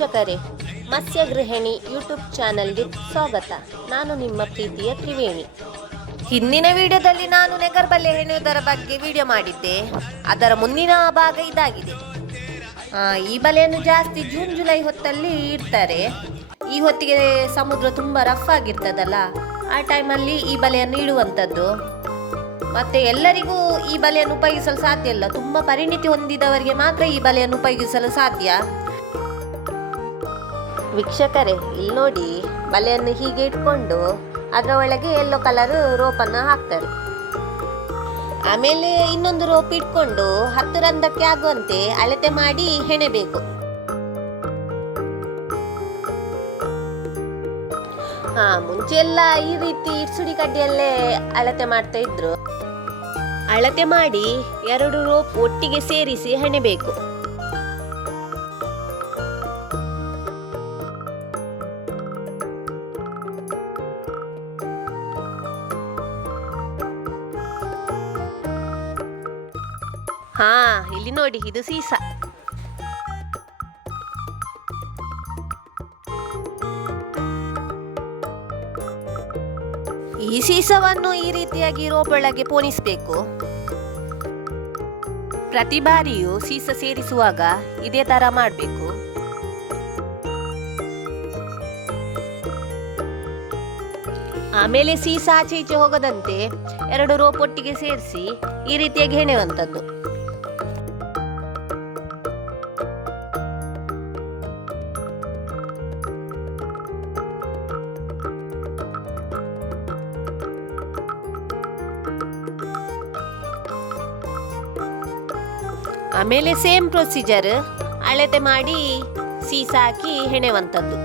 ವೀಕ್ಷಕರೇ ಮತ್ಸ್ಯ ಗೃಹಿಣಿ ಯೂಟ್ಯೂಬ್ ಚಾನಲ್ಗೆ ಸ್ವಾಗತ. ನಾನು ನಿಮ್ಮ ಪ್ರೀತಿಯ ತ್ರಿವೇಣಿ. ಹಿಂದಿನ ವಿಡಿಯೋದಲ್ಲಿ ನಾನು ನೆಗರ್ಬಲ್ಲೆ ಹೆಣೆಯುವುದರ ಬಗ್ಗೆ ವಿಡಿಯೋ ಮಾಡಿದ್ದೆ. ಅದರ ಮುಂದಿನ ಭಾಗ ಇದಾಗಿದೆ. ಈ ಬಲೆಯನ್ನು ಜಾಸ್ತಿ ಜೂನ್, ಜುಲೈ ಹೊತ್ತಲ್ಲಿ ಇಡ್ತಾರೆ. ಈ ಹೊತ್ತಿಗೆ ಸಮುದ್ರ ತುಂಬ ರಫ್ ಆಗಿರ್ತದಲ್ಲ, ಆ ಟೈಮಲ್ಲಿ ಈ ಬಲೆಯನ್ನು ಇಡುವಂಥದ್ದು. ಮತ್ತೆ ಎಲ್ಲರಿಗೂ ಈ ಬಲೆಯನ್ನು ಉಪಯೋಗಿಸಲು ಸಾಧ್ಯ ಇಲ್ಲ. ತುಂಬ ಪರಿಣಿತಿ ಹೊಂದಿದವರಿಗೆ ಮಾತ್ರ ಈ ಬಲೆಯನ್ನು ಉಪಯೋಗಿಸಲು ಸಾಧ್ಯ. ವೀಕ್ಷಕರೇ, ಇಲ್ಲಿ ನೋಡಿ ಬಲೆಯನ್ನು ಹೀಗೆ ಇಟ್ಕೊಂಡು ಅದರ ಒಳಗೆ ಎಲ್ಲೋ ಕಲರ್ ರೋಪನ್ನು ಹಾಕ್ತಾರೆ. ಆಮೇಲೆ ಇನ್ನೊಂದು ರೋಪ್ ಇಟ್ಕೊಂಡು ಹತ್ತು ರಂಧ್ರಕ್ಕೆ ಆಗುವಂತೆ ಅಳತೆ ಮಾಡಿ ಹೆಣೆಬೇಕು. ಹಾ, ಮುಂಚೆ ಎಲ್ಲ ಈ ರೀತಿ ಇಟ್ಸುಡಿ ಕಡ್ಡಿಯಲ್ಲೇ ಅಳತೆ ಮಾಡ್ತಾ ಇದ್ರು. ಅಳತೆ ಮಾಡಿ ಎರಡು ರೋಪ್ ಒಟ್ಟಿಗೆ ಸೇರಿಸಿ ಹೆಣೆಬೇಕು. ಹಾ, ಇಲ್ಲಿ ನೋಡಿ, ಇದು ಸೀಸ. ಈ ಸೀಸವನ್ನು ಈ ರೀತಿಯಾಗಿ ರೋಪೊಳಗೆ ಪೋಣಿಸಬೇಕು ಪ್ರತಿ ಬಾರಿಯೂ ಸೀಸ ಸೇರಿಸುವಾಗ ಇದೇ ತರ ಮಾಡಬೇಕು. ಆಮೇಲೆ ಸೀಸ ಆಚೆ ಈಚೆ ಹೋಗದಂತೆ ಎರಡು ರೋಪ್ ಒಟ್ಟಿಗೆ ಸೇರಿಸಿ ಈ ರೀತಿಯಾಗಿ ಹೆಣೆಯುವಂಥದ್ದು. ಆಮೇಲೆ ಸೇಮ್ ಪ್ರೊಸೀಜರ್ ಅಳತೆ ಮಾಡಿ ಸೀಸ ಹಾಕಿ ಹೆಣೆವಂಥದ್ದು.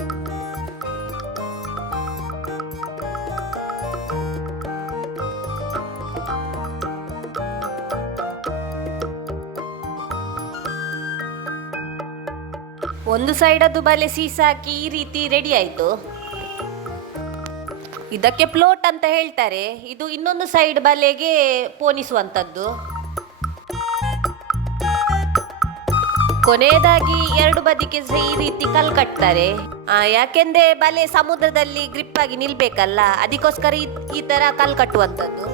ಒಂದು ಸೈಡದ್ದು ಬಲೆ ಸೀಸ ಹಾಕಿ ಈ ರೀತಿ ರೆಡಿ ಆಯ್ತು. ಇದಕ್ಕೆ ಪ್ಲೋಟ್ ಅಂತ ಹೇಳ್ತಾರೆ. ಇದು ಇನ್ನೊಂದು ಸೈಡ್ ಬಲೆಗೆ ಪೋಣಿಸುವಂಥದ್ದು ಕೊನೆಯದಾಗಿ ಎರಡು ಬದಿಗೆ ಈ ರೀತಿ ಕಲ್ ಕಟ್ತಾರೆ. ಆ, ಯಾಕೆಂದ್ರೆ ಬಲೆ ಸಮುದ್ರದಲ್ಲಿ ಗ್ರಿಪ್ ಆಗಿ ನಿಲ್ಬೇಕಲ್ಲ ಅದಕ್ಕೋಸ್ಕರ ಈ- ಈ ತರ ಕಲ್ ಕಟ್ಟುವಂಥದ್ದು.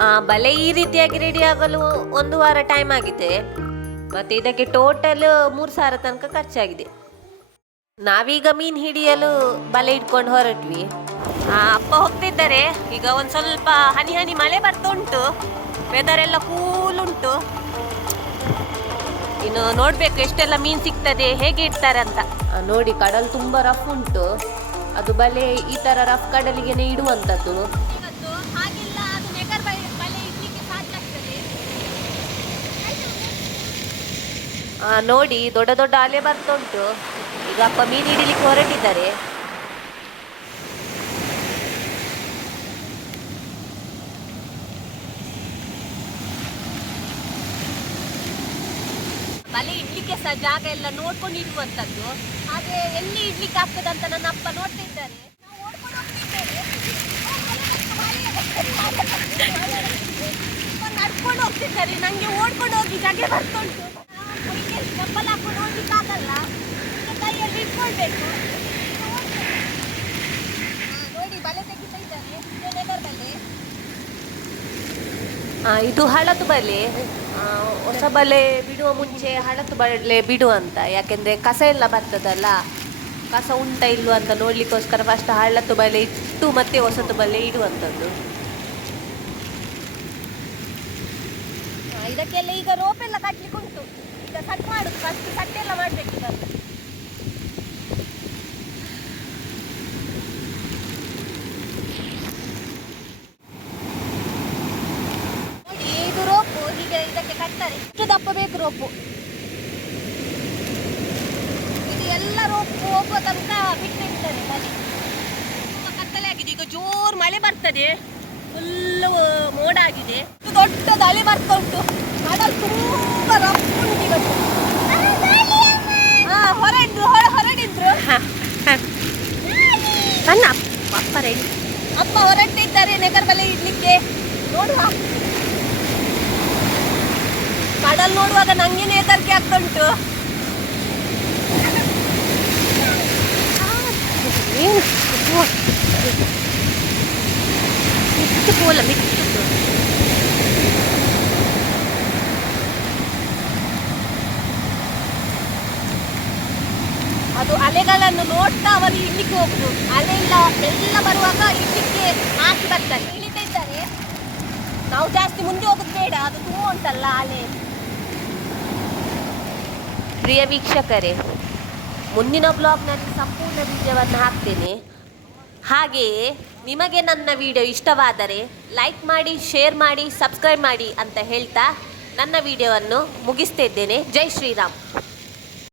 ಆ, ಬಲೆ ಈ ರೀತಿಯಾಗಿ ರೆಡಿ ಆಗಲು ಒಂದು ವಾರ ಟೈಮ್ ಆಗಿದೆ. ಮತ್ತೆ ಇದಕ್ಕೆ ಟೋಟಲ್ ಮೂರು ಸಾವಿರ ತನಕ ಖರ್ಚಾಗಿದೆ. ನಾವೀಗ ಮೀನ್ ಹಿಡಿಯಲು ಬಲೆ ಇಟ್ಕೊಂಡು ಹೊರಟ್ವಿ. ಆ, ಅಪ್ಪ ಹೋಗ್ತಿದ್ದಾರೆ. ಈಗ ಒಂದ್ ಸ್ವಲ್ಪ ಹನಿ ಹನಿ ಮಳೆ ಬರ್ತಾ ಉಂಟು. ವೆದರ್ ಎಲ್ಲ ಕೂಲ್ ಉಂಟು. ಇನ್ನು ನೋಡ್ಬೇಕು ಎಷ್ಟೆಲ್ಲ ಮೀನ್ ಸಿಗ್ತದೆ ಹೇಗೆ ಇಡ್ತಾರೆ ಅಂತ ಆ, ನೋಡಿ ಕಡಲ್ ತುಂಬಾ ರಫ್ ಉಂಟು. ಅದು ಬಲೆ ಈ ತರ ರಫ್ ಕಡಲಿಗೆನೆ ಇಡುವಂತದ್ದು. ಆ, ನೋಡಿ ದೊಡ್ಡ ದೊಡ್ಡ ಅಲೆ ಬರ್ತಾ ಉಂಟು ಈಗ ಅಪ್ಪ ಮೀನು ಹಿಡಿಲಿಕ್ಕೆ ಹೊರಟಿದ್ದಾರೆ. ಬಲೆ ಇಡ್ಲಿಕ್ಕೆ ಸಹ ಜಾಗ ಎಲ್ಲ ನೋಡ್ಕೊಂಡು ಇಡುವಂತದ್ದು ಹಾಗೆ ಎಲ್ಲಿ ಇಡ್ಲಿಕ್ಕೆ ಆಗ್ತದೆ ಅಂತ ನನ್ನ ಅಪ್ಪ ನೋಡ್ತಾ ಇದ್ದಾರೆ. ನಡ್ಕೊಂಡು ಹೋಗ್ತಿದ್ದಾರೆ. ನಂಗೆ ಓಡ್ಕೊಂಡು ಹೋಗಿ ಜಾಗ ಬರ್ತುಂಟು ಚಪ್ಪಲ್ ಹಾಕೊಂಡು ಹೋಗ್ಲಿಕ್ಕೆ ಆಗಲ್ಲ. ಈಗ ಕೈಯಲ್ಲಿ ಇಟ್ಕೊಳ್ಬೇಕು. ನೋಡಿ, ಬಲೆ ತೆಗಿತಾ ಇದ್ದಾರೆ. ಬಲೆ ಇದು ಹಳತು ಬಲೆ ಹೊಸ ಬಲೆ ಬಿಡುವ ಮುಂಚೆ ಹಳತು ಬಲೆ ಬಿಡು ಅಂತ. ಯಾಕೆಂದ್ರೆ ಕಸ ಎಲ್ಲ ಬರ್ತದಲ್ಲ. ಕಸ ಉಂಟ ಇಲ್ಲ ಅಂತ ನೋಡ್ಲಿಕ್ಕೋಸ್ಕರ ಫಸ್ಟ್ ಹಳತು ಬಲೆ ಇಟ್ಟು ಮತ್ತೆ ಹೊಸತು ಬಲೆ ಇಡುವಂಥದ್ದು ಇದಕ್ಕೆಲ್ಲ ಈಗ ರೋಪ್ ಎಲ್ಲ ಕಟ್ಲಿಕ್ಕೆ ಉಂಟು ಈಗ ಕಟ್ ಮಾಡುದು ಫಸ್ಟ್ ಕಟ್ಟೆಲ್ಲ ಮಾಡ್ಬೇಕು ಈಗ ನೋಡಿ ಇದು ರೋಪು ಇದಕ್ಕೆ ಕಟ್ತಾರೆ. ಎಷ್ಟು ದಪ್ಪ ಬೇಕು ರೋಪು. ಇದು ಎಲ್ಲ ರೋಪು ಹೋಗುವ ತನಕ ಬಿಟ್ಟು ಇಡ್ತಾರೆ ಮಳೆ ತುಂಬ ಕತ್ತಲೆ ಆಗಿದೆ. ಈಗ ಜೋರು ಮಳೆ ಬರ್ತದೆ. ಫುಲ್ಲು ಮೋಡ ಆಗಿದೆ. ದೊಡ್ಡ ಅಲೆ ಬರ್ತಾ ಉಂಟು. ಕಡಲ್ ತುಂಬ ರಫ್ ಉಂಟು ಇವತ್ತು ಹಾ ಹೊರಡಿದ್ರು ಹೊರ ಹೊರಡಿದ್ರು ಅಪ್ಪ ಅಪ್ಪ ಹೊರಟಿದ್ದಾರೆ ನೆಗರ್ ಬಲೆ ಇಡ್ಲಿಕ್ಕೆ. ನೋಡುವ. ಕಡಲ್ ನೋಡುವಾಗ ನಂಗೆ ನೇತರಿಕೆ ಆಗ್ತಾ ಉಂಟು ಅದು ಅಲೆಗಳನ್ನು ನೋಡ್ತಾ ಅವರು ಇಲ್ಲಿಗೆ ಹೋಗುದು. ಅಲೆ ಇಲ್ಲ, ಎಲ್ಲ ಬರುವಾಗ ಇಲ್ಲಿಗೆ ಹಾಕಿ ಬರ್ತಾರೆ. ಇಳಿತಾ ಇದ್ದಾರೆ. ನಾವು ಜಾಸ್ತಿ ಮುಂದೆ ಹೋಗುದು ಬೇಡ, ಅದು ತುಂಬ ಉಂಟಲ್ಲ ಅಲೆ. ಪ್ರಿಯ ವೀಕ್ಷಕರೇ, ಮುಂದಿನ ಬ್ಲಾಗ್ನಲ್ಲಿ ಸಂಪೂರ್ಣ ವಿಡಿಯೋವನ್ನು ಹಾಕ್ತೇನೆ. ಹಾಗೆಯೇ, ನಿಮಗೆ ನನ್ನ ವಿಡಿಯೋ ಇಷ್ಟವಾದರೆ ಲೈಕ್ ಮಾಡಿ, ಶೇರ್ ಮಾಡಿ, ಸಬ್ಸ್ಕ್ರೈಬ್ ಮಾಡಿ ಅಂತ ಹೇಳ್ತಾ ನನ್ನ ವಿಡಿಯೋವನ್ನು ಮುಗಿಸ್ತಿದ್ದೇನೆ. ಜೈ ಶ್ರೀರಾಮ್.